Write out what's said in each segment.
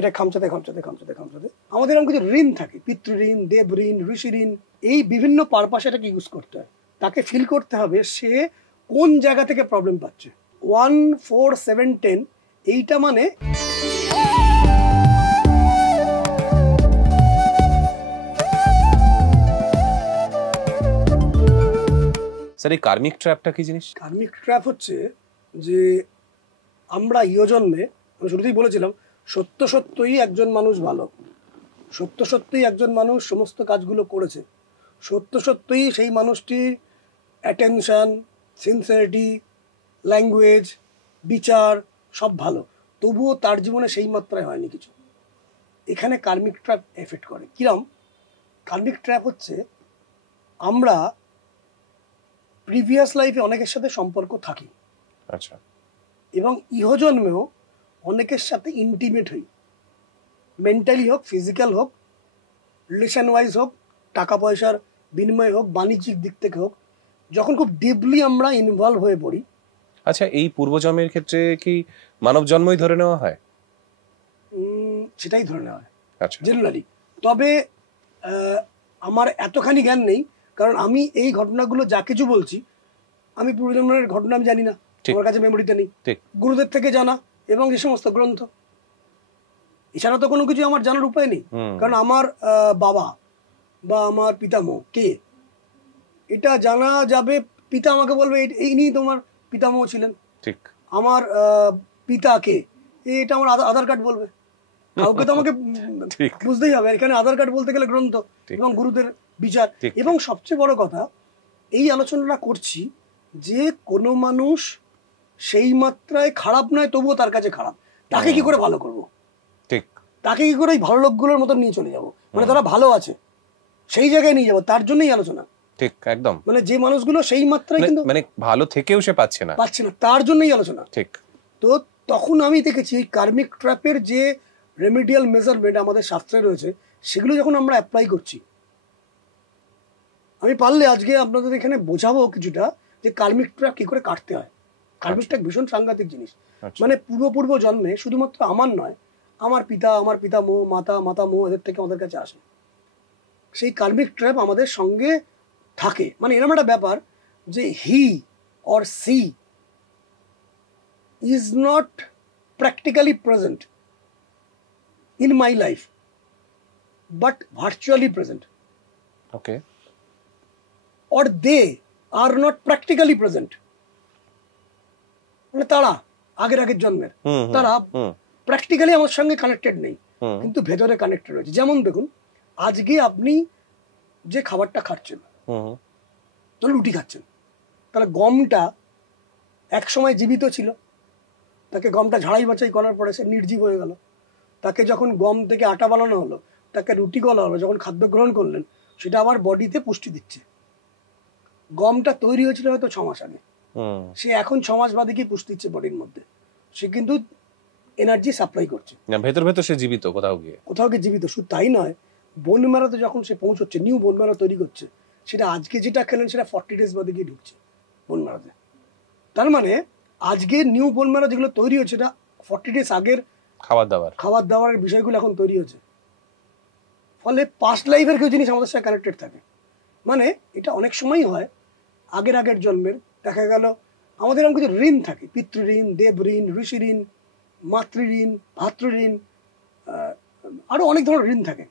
এটা খামচাতে খামচাতে খামচাতে খামচাতে আমাদের এরকম কিছু ঋণ থাকে, পিতৃঋণ, দেব ঋণ, ঋষি ঋণ। এই বিভিন্ন পারপাসে এটাকে ইউজ করতে হয়। তাকে ফিল করতে হবে সে কোন জায়গা থেকে প্রবলেম পাচ্ছে। 1 4 7 10 এইটা মানে স্যার এই কার্মিক ট্র্যাপটা কি জিনিস? কার্মিক ট্র্যাপ হচ্ছে যে আমরা ইহজন্মে, আমি শুরুতেই বলেছিলাম, সত্য সত্যই একজন মানুষ ভালো, সত্য সত্যই একজন মানুষ সমস্ত কাজগুলো করেছে, সত্য সত্যই সেই মানুষটির অ্যাটেনশন, সিনসিয়ারিটি, ল্যাঙ্গুয়েজ, বিচার সব ভালো, তবুও তার জীবনে সেই মাত্রায় হয়নি কিছু। এখানে কার্মিক ট্র্যাপ এফেক্ট করে। কিরম কার্মিক ট্র্যাপ হচ্ছে, আমরা প্রিভিয়াস লাইফে অনেকের সাথে সম্পর্ক থাকি, আচ্ছা, এবং ইহজন্মেও অনেকের সাথে ইন্টিমেট হই, মেন্টালি হোক, ফিজিক্যাল হোক, রিলেশন ওয়াইজ হোক, টাকা পয়সার বিনিময় হোক, বাণিজ্যিক দিক থেকে হোক, যখন খুব ডিপলি আমরা ইনভলভ হয়ে পড়ি। আচ্ছা, এই পূর্বজন্মের ক্ষেত্রে কি মানব জন্মই ধরে নেওয়া হয়? সেটাই ধরে নেওয়া হয় আচ্ছা, জেনারেলি। তবে আমার এতখানি জ্ঞান নেই, কারণ আমি এই ঘটনাগুলো যা কিছু বলছি, আমি পূর্বজন্মের ঘটনা আমি জানি না, আমার কাছে মেমোরিতে নেই, গুরুদের থেকে জানা এবং যে সমস্ত গ্রন্থ, এছাড়া তো কোনো কিছু আমার জানার উপায় নেই। কারণ আমার বাবা বা আমার পিতামহ কে, এটা জানা যাবে, পিতা আমাকে বলবে ইনি তোমার পিতামহ ছিলেন। ঠিক। আমার পিতা কে, এটা আমার আধার কার্ড বলবে, কাউকে তো আমাকে বুঝতেই হবে। এখানে আধার কার্ড বলতে গেলে গ্রন্থ এবং গুরুদের বিচার। এবং সবচেয়ে বড় কথা, এই আলোচনাটা করছি যে কোনো মানুষ সেই মাত্রায় খারাপ নয়, তবুও তার কাছে খারাপ, তাকে কি করে ভালো করবো, ঠিক, তাকে কি করে এই ভালো লোকগুলোর মতো নিয়ে চলে যাবো, মানে তারা ভালো আছে সেই জায়গায় নিয়ে যাবো, তার জন্যই আলোচনা। ঠিক, একদম। মানে যে মানুষগুলো সেই মাত্রায় কিন্তু মানে ভালো থেকেও সে পাচ্ছে না, তার জন্যই আলোচনা। ঠিক। তো তখন আমি দেখেছি এই কার্মিক ট্র্যাপের যে রেমিডিয়াল মেজারমেন্ট আমাদের শাস্ত্রে রয়েছে, সেগুলো যখন আমরা অ্যাপ্লাই করছি, আমি পারলে আজকে আপনাদের এখানে বোঝাবো কিছুটা যে কার্মিক ট্র্যাপ কি করে কাটতে হয়। কার্মিক ট্র্যাপ ভীষণ সাংঘাতিক জিনিস। মানে পূর্ব জন্মে শুধুমাত্র আমার নয়, আমার পিতা, আমার পিতামহ, মাতামহ, এদের থেকে আমাদের কাছে আসে। সেই কার্মিক ট্র্যাপ আমাদের সঙ্গে থাকে। মানে এরকম একটা ব্যাপার যে he or she is not practically present in my life, but virtually present. Okay. Or they are not practically present. মানে তারা আগের জন্মের, তারা প্র্যাকটিক্যালি আমার সঙ্গে কানেক্টেড নেই, কিন্তু ভেতরে কানেক্টেড রয়েছে। যেমন দেখুন, আজকে আপনি যে খাবারটা খাচ্ছেন, রুটি খাচ্ছেন, তাহলে গমটা এক সময় জীবিত ছিল, তাকে গমটা ঝাড়াই বাছাই করার পরে সে নির্জীব হয়ে গেল। তাকে যখন গম থেকে আটা বানানো হলো, তাকে রুটি গলা হলো, যখন খাদ্য গ্রহণ করলেন, সেটা আবার বডিতে পুষ্টি দিচ্ছে। গমটা তৈরি হয়েছিল হয়তো 6 মাস আগে, সে এখন 6 মাস বাদে কি পুষ্টি দিচ্ছে বডির মধ্যে, সে কিন্তু এনার্জি সাপ্লাই করছে, ভেতর সে জীবিত, কোথাও গিয়ে জীবিত। শুধু তাই নয়, বোন ম্যারোতে যখন সে পৌঁছচ্ছে, নিউ বোন ম্যারো তৈরি করছে, সেটা আজকে যেটা খেলেন সেটা 40 ডেজ বাদে গিয়ে ঢুকছে বোন ম্যারোতে। তার মানে আজকে নিউ বোন ম্যারো যেগুলো তৈরি হচ্ছে, এটা 40 ডেজ আগের খাবার দাবারের বিষয়গুলো এখন তৈরি হচ্ছে। ফলে পাস্ট লাইফের কিছু জিনিস আমাদের সাথে কানেক্টেড থাকে। মানে এটা অনেক সময়ই হয়, আগের জন্মের দেখা গেল আমাদের এরকম কিছু ঋণ থাকে, পিতৃঋণ, দেব ঋণ, ঋষি ঋণ, মাতৃঋণ, ভাতৃঋণ, আরো অনেক ধরনের ঋণ থাকে।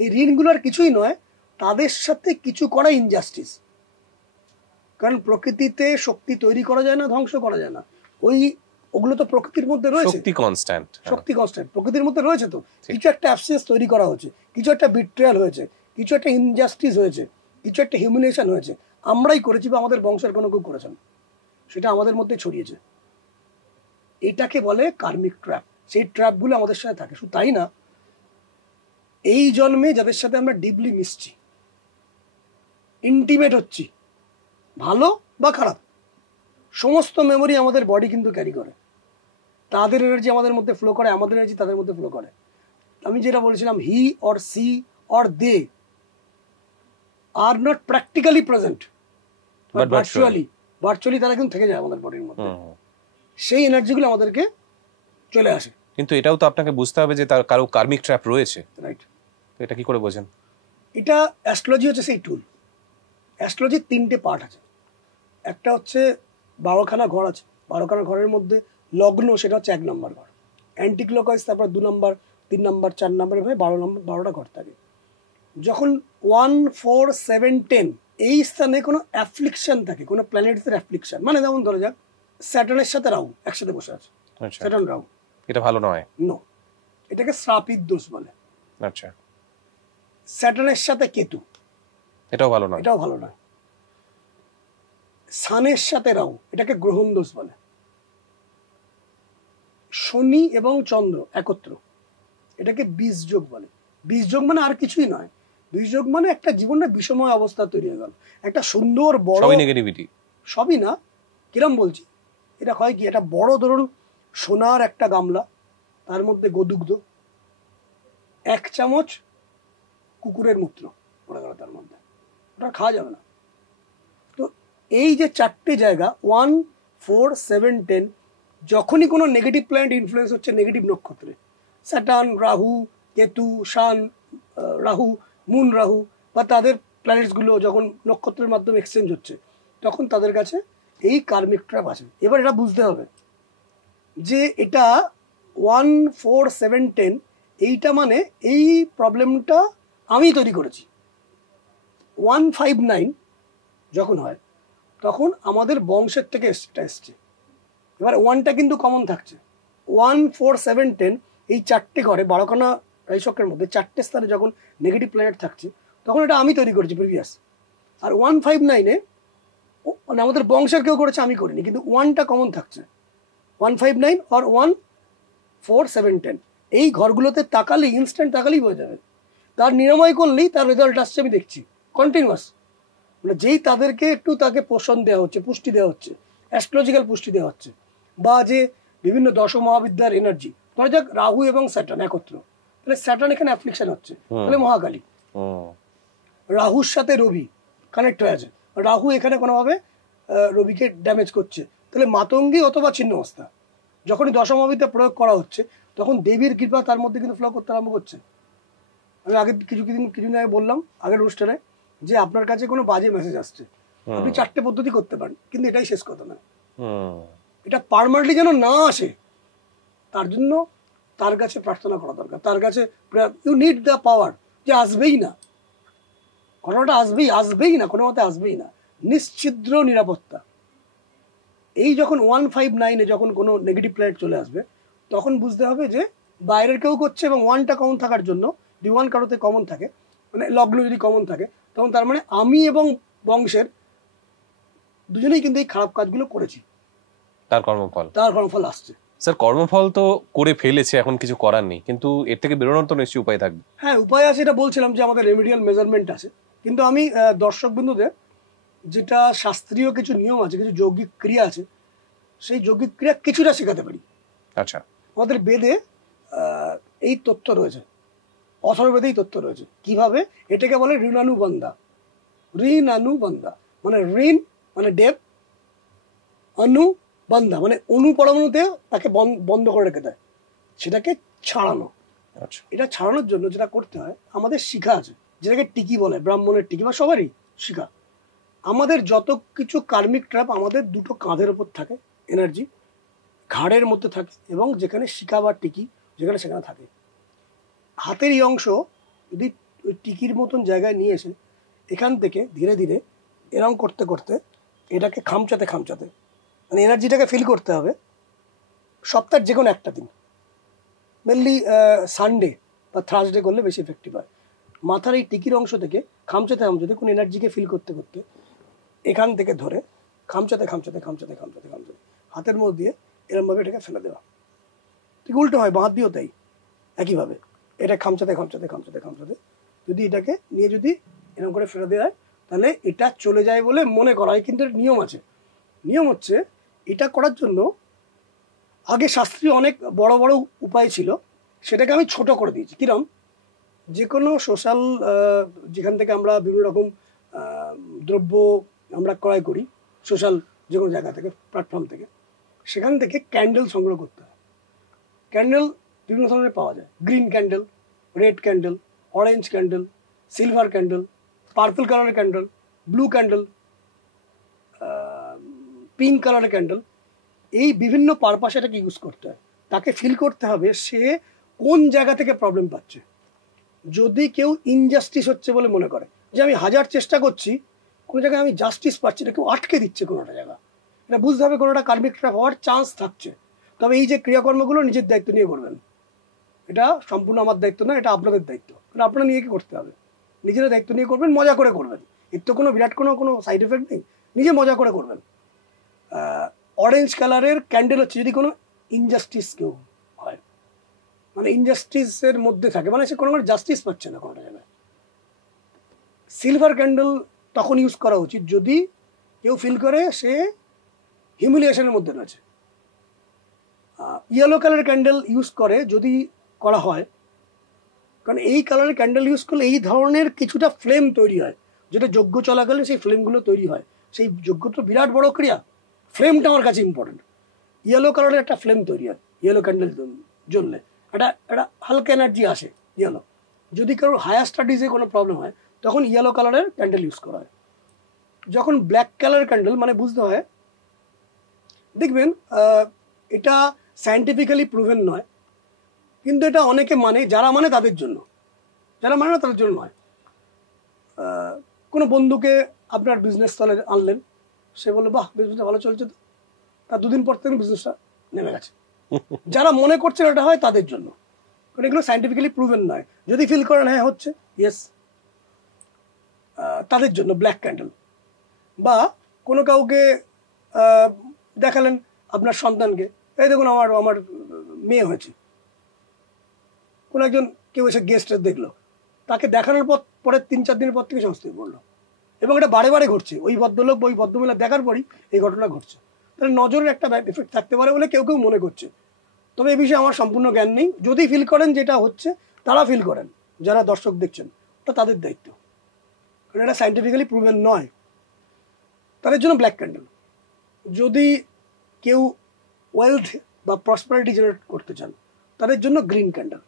এই ঋণগুলো আর কিছুই নয়, তাদের সাথে কিছু করা ইনজাস্টিস। কারণ প্রকৃতিতে শক্তি তৈরি করা যায় না, ধ্বংস করা যায় না, ওগুলো তো প্রকৃতির মধ্যে রয়েছে, শক্তি কনস্ট্যান্ট, প্রকৃতির মধ্যে রয়েছে। তো কিছু একটা অ্যাবসেন্স তৈরি করা হচ্ছে, কিছু একটা বিট্রিয়াল হয়েছে, কিছু একটা ইনজাস্টিস হয়েছে, কিছু একটা হিউমিলিয়েশন হয়েছে, আমরাই করেছি বা আমাদের বংশের কোনো কেউ করেছেন, সেটা আমাদের মধ্যে ছড়িয়েছে। এটাকে বলে কার্মিক ট্র্যাপ। সেই ট্র্যাপগুলো আমাদের সাথে থাকে। শুধু তাই না, এই জন্মে যাদের সাথে আমরা ডিপলি মিশছি, ইন্টিমেট হচ্ছি, ভালো বা খারাপ, সমস্ত মেমোরি আমাদের বডি কিন্তু ক্যারি করে। তাদের এনার্জি আমাদের মধ্যে ফ্লো করে, আমাদের এনার্জি তাদের মধ্যে ফ্লো করে। আমি যেটা বলেছিলাম, he or she or they are not practically present, but virtually তারা কিন্তু থেকে যায় আমাদের বডির মধ্যে। সেই এনার্জিগুলো আমাদেরকে চলে আসে। কিন্তু এটাও তো আপনাকে বুঝতে হবে যে তার কারো কার্মিক ট্র্যাপ রয়েছে, রাইট? তো এটা কি করে বোঝেন? এটা অ্যাস্ট্রোলজি হচ্ছে সেই টুল। অ্যাস্ট্রোলজির 3টে পার্ট আছে। একটা হচ্ছে 12খানা ঘর আছে, 12খানা ঘরের মধ্যে লগ্ন, সেটা হচ্ছে 1 নম্বর ঘর। অ্যান্টি ক্লকওয়াইজ তারপর 2 নম্বর, 3 নম্বর, 4 নম্বর, এভাবে 12টা ঘর থাকে। যখন 1, 4, 7, 10 এই স্থানে কোনো অ্যাফ্লিকশন থাকে, কোনো প্ল্যানেটসের অ্যাফ্লিকশন, মানে যেমন ধরা যাক স্যাটার্নের সাথে রাহু একসাথে বসে আছে, আচ্ছা, স্যাটার্ন রাহু, এটা ভালো নয়। নো, এটাকে শ্রাপিত দোষ বলে। আচ্ছা, স্যাটার্নের সাথে কেতু, এটাও ভালো নয়। এটাও ভালো নয়। সানের সাথে রাহু, এটাকে গ্রহণ দোষ বলে। শনি এবং চন্দ্র একত্র, এটাকে বীজযোগ বলে। বীজযোগ মানে আর কিছুই নয়, বীজযোগ মানে একটা জীবনে বিষময় অবস্থা তৈরি হয়ে গেল, একটা সুন্দর বড়, সবই নেগেটিভিটি। সবই না, কিরম বলছি, এটা হয় কি, একটা বড় ধরুন সোনার একটা গামলা, তার মধ্যে গোদুগ্ধ, 1 চামচ কুকুরের মূত্র পড়ে গেল তার মধ্যে, ওটা খাওয়া যাবে না। তো এই যে 4টে জায়গা 1, 4, 7, 10, যখনই কোনো নেগেটিভ প্ল্যানেট ইনফ্লুয়েন্স হচ্ছে নেগেটিভ নক্ষত্রে, স্যাটার্ন, রাহু, কেতু, শান, রাহু, মুন রাহু, বা তাদের প্ল্যানেটসগুলো যখন নক্ষত্রের মাধ্যমে এক্সচেঞ্জ হচ্ছে, তখন তাদের কাছে এই কার্মিক ট্র্যাপ আছে। এবার এটা বুঝতে হবে যে এটা 1, 4, 7, 10 এইটা মানে এই প্রবলেমটা আমি তৈরি করেছি। 1, 5, 9 যখন হয় তখন আমাদের বংশের থেকে এসছে। এবার 1টা কিন্তু কমন থাকছে। 1, 4, 7, 10 এই 4টে ঘরে 12খানা রাশিচক্রের মধ্যে 4টে স্থানে যখন নেগেটিভ প্ল্যানেট থাকছে, তখন এটা আমি তৈরি করেছি প্রিভিয়াস। আর 1, 5, 9-এ মানে আমাদের বংশের কেউ করেছে, আমি করিনি, কিন্তু 1টা কমন থাকছে। 1, 5, 9 আর 1, 4, 7, 10 এই ঘরগুলোতে তাকালেই, ইনস্ট্যান্ট তাকালেই বোঝা যাবে। তার নিরাময় করলেই তার রেজাল্ট আসছে, আমি দেখছি কন্টিনিউয়াস। মানে যেই তাদেরকে একটু তাকে পোষণ দেওয়া হচ্ছে, পুষ্টি দেওয়া হচ্ছে, অ্যাস্ট্রোলজিক্যাল পুষ্টি দেওয়া হচ্ছে, বা যে বিভিন্ন দশ মহাবিদ্যার এনার্জি, ধরা যাক রাহু এবং স্যাটার্ন একত্র, তাহলে স্যাটার্ন এখানে অ্যাপ্লিকশন হচ্ছে, তাহলে মহাকালী। রাহুর সাথে রবি কানেক্ট হয়ে আছে, রাহু এখানে কোনোভাবে রবিকে ড্যামেজ করছে, তাহলে মাতঙ্গী অথবা ছিন্নমস্তা। যখনই দশমহাবিদ্যা প্রয়োগ করা হচ্ছে, তখন দেবীর কৃপা তার মধ্যে কিন্তু ফ্লো করতে আরম্ভ করছে। আমি আগে কিছুদিন আগে বললাম আগের অনুষ্ঠানে যে আপনার কাছে কোনো বাজে মেসেজ আসছে, আপনি 4টে পদ্ধতি করতে পারেন, কিন্তু এটাই শেষ কথা না। এটা পার্মানেন্টলি যেন না আসে, তার জন্য তার কাছে প্রার্থনা করা দরকার, তার কাছে ইউ নিড দ্য পাওয়ার, যে আসবেই না, ঘটনাটা আসবেই না, কোনো মতে আসবেই না, নিশ্ছিদ্র নিরাপত্তা। এই যখন 1, 5, 9-এ যখন কোনো নেগেটিভ প্ল্যানেট চলে আসবে, তখন বুঝতে হবে যে বাইরের কেউ করছে, এবং 1টা কমন থাকার জন্য, যদি 1 কারোতে কমন থাকে, মানে লগ্ন যদি কমন থাকে, তখন তার মানে আমি এবং বংশের দুজনেই কিন্তু এই খারাপ কাজগুলো করেছি, তার কর্মফল আসছে। স্যার, কর্মফল তো করে ফেলেছে, এখন কিছু করার নেই, কিন্তু এর থেকে বেরোনোর তো নিশ্চয়ই উপায় থাকবে। হ্যাঁ, উপায় আছে, এটা বলছিলাম যে আমাদের রেমিডিয়াল মেজারমেন্ট আছে, কিন্তু আমি দর্শক বিন্দুদের যেটা শাস্ত্রীয় কিছু নিয়ম আছে, কিছু যৌগিক ক্রিয়া আছে, সেই যৌগিক ক্রিয়া কিছুটা শেখাতে পারি। আচ্ছা, আমাদের বেদে এই তথ্য রয়েছে, অথর্ববেদে এই তথ্য রয়েছে কিভাবে, এটাকে বলে ঋণানুবন্ধা। মানে ঋণ মানে দেব, অনুবন্ধা মানে অনুপরমাণুতে তাকে বন্ধ করে রেখে দেয়, সেটাকে ছাড়ানো। এটা ছাড়ানোর জন্য যেটা করতে হয়, আমাদের শিখা আছে, যেটাকে টিকি বলে, ব্রাহ্মণের টিকি, বা সবারই শিখা। আমাদের যত কিছু কার্মিক ট্র্যাপ আমাদের দুটো কাঁধের ওপর থাকে, এনার্জি ঘাড়ের মধ্যে থাকে, এবং যেখানে শিখা বা টিকি যেখানে সেখানে থাকে। হাতের এই অংশ যদি ওই টিকির মতন জায়গায় নিয়ে এসে এখান থেকে ধীরে ধীরে এরম করতে করতে এটাকে খামচাতে মানে এনার্জিটাকে ফিল করতে হবে সপ্তাহের যে কোনো একটা দিন, মেনলি সানডে বা থার্সডে করলে বেশি এফেক্টিভ হয়। মাথার এই টিকির অংশ থেকে খামচাতে কোনো এনার্জিকে ফিল করতে করতে এখান থেকে ধরে খামচাতে হাতের মধ্যে দিয়ে এরমভাবে এটাকে ফেলে দেওয়া। ঠিক উল্টো হয়, বাঁ দিয়েও তাই একইভাবে, এটা খামচাতে যদি এটাকে নিয়ে যদি এরকম করে ফেলে দেওয়া হয়, তাহলে এটা চলে যায় বলে মনে করা হয়, কিন্তু নিয়ম আছে। নিয়ম হচ্ছে, এটা করার জন্য আগে শাস্ত্রীয় অনেক বড় বড় উপায় ছিল, সেটাকে আমি ছোট করে দিয়েছি। কিরম, যে কোনো সোশ্যাল, যেখান থেকে আমরা বিভিন্ন রকম দ্রব্য আমরা ক্রয় করি, সোশ্যাল যে কোনো জায়গা থেকে, প্ল্যাটফর্ম থেকে, সেখান থেকে ক্যান্ডেল সংগ্রহ করতে হয়। ক্যান্ডেল বিভিন্ন ধরনের পাওয়া যায়। Green candle, red candle, orange candle, silver candle, purple কালারের ক্যান্ডেল, ব্লু ক্যান্ডেল, পিঙ্ক কালারের ক্যান্ডেল। এই বিভিন্ন পারপাসে এটাকে ইউজ করতে হয়। তাকে ফিল করতে হবে সে কোন জায়গা থেকে প্রবলেম পাচ্ছে। যদি কেউ ইনজাস্টিস হচ্ছে বলে মনে করে, যে আমি হাজার চেষ্টা করছি কোনো জায়গায় আমি জাস্টিস পাচ্ছি না, কেউ আটকে দিচ্ছে কোনোটা জায়গা, এটা বুঝতে হবে কোনোটা কার্মিক ট্র্যাপ হওয়ার চান্স থাকছে। তবে এই যে ক্রিয়াকর্মগুলো নিজের দায়িত্ব নিয়ে করবেন, এটা সম্পূর্ণ আমার দায়িত্ব না, এটা আপনাদের দায়িত্ব। এটা আপনারা নিয়ে কি করতে হবে, নিজেরা দায়িত্ব নিয়ে করবেন, মজা করে করবেন। এর তো কোনো বিরাট কোনো সাইড এফেক্ট নেই, নিজে মজা করে করবেন। অরেঞ্জ কালারের ক্যান্ডেল হচ্ছে যদি কোনো ইনজাস্টিস কেউ হয়, মানে ইনজাস্টিসের মধ্যে থাকে, মানে সে কোনো জাস্টিস পাচ্ছে না কোনোটা জায়গায়। সিলভার ক্যান্ডেল তখন ইউজ করা উচিত যদি কেউ ফিল করে সে হিউমিলিয়েশনের মধ্যে রয়েছে। ইয়েলো কালারের ক্যান্ডেল ইউজ করে যদি করা হয়, কারণ এই কালারের ক্যান্ডেল ইউজ করলে এই ধরনের কিছুটা ফ্লেম তৈরি হয়, যেটা যজ্ঞ চলাকালীন সেই ফ্লেমগুলো তৈরি হয়। সেই যজ্ঞ তো বিরাট বড় ক্রিয়া, ফ্লেমটা আমার কাছে ইম্পর্টেন্ট। ইয়েলো কালারের একটা ফ্লেম তৈরি হয় ইয়েলো ক্যান্ডেল জ্বললে, একটা হালকা এনার্জি আসে ইয়েলো। যদি কারোর হায়ার স্টাডিজে কোনো প্রবলেম হয় তখন ইয়েলো কালারের ক্যান্ডেল ইউজ করা হয়। যখন ব্ল্যাক কালার ক্যান্ডেল, মানে বুঝতে হয়, দেখবেন এটা সায়েন্টিফিক্যালি প্রুভেন নয়, কিন্তু এটা অনেকে মানে, যারা মানে তাদের জন্য, যারা মানে না তাদের জন্য নয়। কোনো বন্ধুকে আপনার বিজনেস স্থলে আনলেন, সে বললো বাহ বিজনেসটা ভালো চলছে, তো তার দুদিন পর থেকে বিজনেসটা নেমে গেছে। যারা মনে করছে এটা হয় তাদের জন্য, কারণ এগুলো সায়েন্টিফিক্যালি প্রুভেন নয়। যদি ফিল করেন হ্যাঁ হচ্ছে, ইয়েস, তাদের জন্য ব্ল্যাক ক্যান্ডেল। বা কোনো কাউকে দেখালেন আপনার সন্তানকে, এই দেখুন আমার মেয়ে হয়েছে, কোনো একজন কেউ এসে গেস্ট দেখলো, তাকে দেখানোর পরে 3-4 দিনের পর থেকে সমস্ত পড়লো, এবং এটা বারে বারে ঘটছে। ওই ভদ্রলোক ওই ভদ্রমহিলা দেখার পরই এই ঘটনা ঘটছে। তাহলে নজরের একটা এফেক্ট থাকতে পারে বলে কেউ কেউ মনে করছে। তবে এই বিষয়ে আমার সম্পূর্ণ জ্ঞান নেই। যদি ফিল করেন যেটা হচ্ছে, তারা ফিল করেন, যারা দর্শক দেখছেন, ওটা তাদের দায়িত্ব, কারণ এটা সায়েন্টিফিক্যালি প্রুভেন নয়। তাদের জন্য ব্ল্যাক ক্যান্ডেল। যদি কেউ ওয়েলথ বা প্রসপারিটি জেনারেট করতে চান, তাদের জন্য গ্রিন ক্যান্ডেল।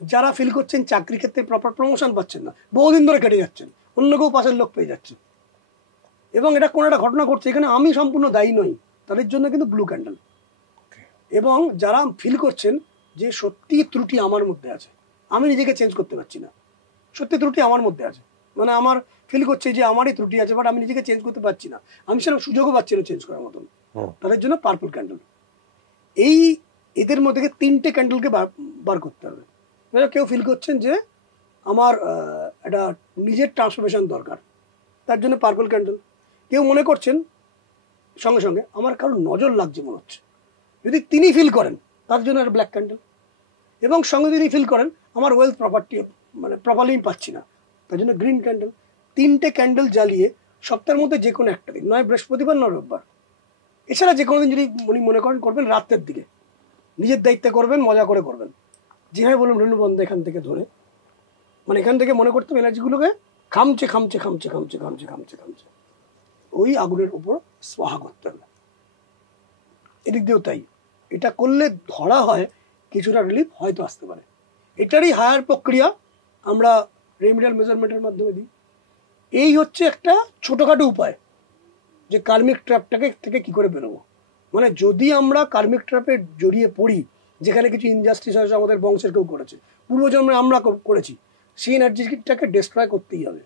যারা ফিল করছেন চাকরি ক্ষেত্রে প্রপার প্রমোশন পাচ্ছেন না, বহুদিন ধরে কেটে যাচ্ছেন, অন্য কেউ পাশের লোক পেয়ে যাচ্ছে, এবং এটা কোনো একটা ঘটনা ঘটছে, এখানে আমি সম্পূর্ণ দায়ী নই, তাদের জন্য কিন্তু ব্লু ক্যান্ডেল। এবং যারা ফিল করছেন যে সত্যি ত্রুটি আমার মধ্যে আছে, আমি নিজেকে চেঞ্জ করতে পারছি না, সত্যি ত্রুটি আমার মধ্যে আছে, মানে আমার ফিল করছে যে আমারই ত্রুটি আছে, বাট আমি নিজেকে চেঞ্জ করতে পারছি না, আমি সেরকম সুযোগও পাচ্ছি না চেঞ্জ করার মতন, তাদের জন্য পার্পল ক্যান্ডেল। এদের মধ্যে থেকে 3টে ক্যান্ডেলকে বার করতে হবে। কেউ ফিল করছেন যে আমার একটা নিজের ট্রান্সফরমেশন দরকার, তার জন্য পার্পল ক্যান্ডেল। কেউ মনে করছেন সঙ্গে সঙ্গে আমার কারোর নজর লাগছে মনে হচ্ছে, যদি তিনি ফিল করেন তার জন্য একটা ব্ল্যাক ক্যান্ডেল। এবং সঙ্গে যদি ফিল করেন আমার ওয়েলথ প্রপার্টি মানে প্রপারলি পাচ্ছি না, তার জন্য গ্রিন ক্যান্ডেল। 3টে ক্যান্ডেল জ্বালিয়ে সপ্তাহের মধ্যে যে কোনো একটা দিন, নয় বৃহস্পতিবার নয় রোববার, এছাড়া যে কোনো দিন যদি উনি মনে করেন করবেন, রাতের দিকে নিজের দায়িত্বে করবেন, মজা করে করবেন। যেভাবে বলুন রেণু বন্ধ এখান থেকে ধরে, মানে এখান থেকে মনে করতে হবে এনার্জিগুলোকে খামচে খামচে খামচে খামচে খামচে খামচে খামচে ওই আগুনের উপর স্বাহা করতে হবে। এদিক দিয়েও তাই, এটা করলে ধরা হয় কিছুটা রিলিফ হয়তো আসতে পারে। এটারই হায়ার প্রক্রিয়া আমরা রেমিডিয়াল মেজারমেন্টের মাধ্যমে দিই। এই হচ্ছে একটা ছোটোখাটো উপায় যে কার্মিক ট্র্যাপটাকে থেকে কি করে বেরোবো। মানে যদি আমরা কার্মিক ট্র্যাপে জড়িয়ে পড়ি, যেখানে কিছু ইনজাস্টিস হয়েছে, আমাদের বংশের কেউ করেছে, পূর্বজন্মে আমরা করেছি, সেই এনার্জিটাকে ডিস্ট্রয় করতেই হবে।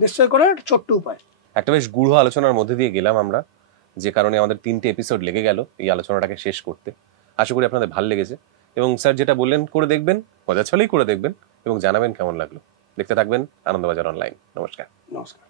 ডিস্ট্রয় করার একটা ছোট্ট উপায়। একটা বেশ গূঢ় আলোচনার মধ্যে দিয়ে গেলাম আমরা, যে কারণে আমাদের 3টে এপিসোড লেগে গেল এই আলোচনাটাকে শেষ করতে। আশা করি আপনাদের ভালো লেগেছে, এবং স্যার যেটা বললেন করে দেখবেন, মজা ছলেই করে দেখবেন, এবং জানাবেন কেমন লাগলো। দেখতে থাকবেন আনন্দবাজার অনলাইন। নমস্কার। নমস্কার।